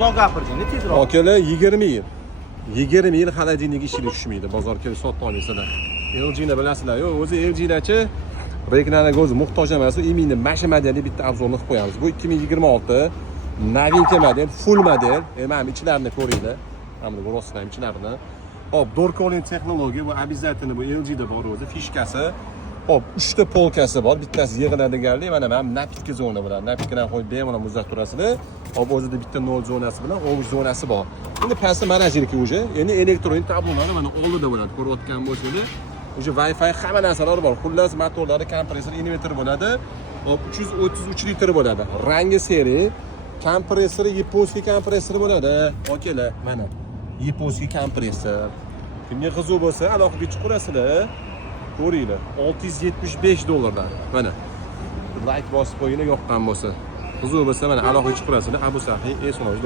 Uzoq gapirding, tezroq. Akalar 20 yil. 20 yil xolodilnik ishiga tushmaydi. Bozorga kelib sotib olasizlar. LG'ni bilasizlar-ku, o'zi LG'dachi reklamaga o'zi muhtoj emas. Imini masha modelni bitta obzorni qilib qo'yamiz. Bu 2026 novinka model, full model. Mana ichlarini ko'ringlar. Mana bu rostdan ichlarini. Hop, dorkoling texnologiya bu обязательно bu LG'da bor o'zi fishkasi. Hop, 3 ta polkasi bor. Bittasi yig'iladiganlik, mana napitka zona bilan. Napitkadan qo'yib bemalol muzlatib turasizlar. Hop, o'zida bitta nol zonasi bilan ovush zonasi bor. Endi pastda manajirki уже. Endi elektronik tablolari mana oldida bo'ladi. Ko'rayotgan bo'lsangiz, уже Wi-Fi hamma narsalari bor. Xullas, motorlari, kompressor, invertor bo'ladi. Hop, 333 litr bo'ladi. Rangi seri, kompressori yaponskiy kompressor bo'ladi. Okalar, mana yaponskiy kompressor. Kimga qiziq bo'lsa, aloqaga chiqarasizlar. Ko'ringlar, $675 dan. Mana. Like bosib qo'yinglar yoqqan bo'lsa. Qiziq bo'lsa mana aloqaga chiqarasizlar. Abu Sahiy Esonoviy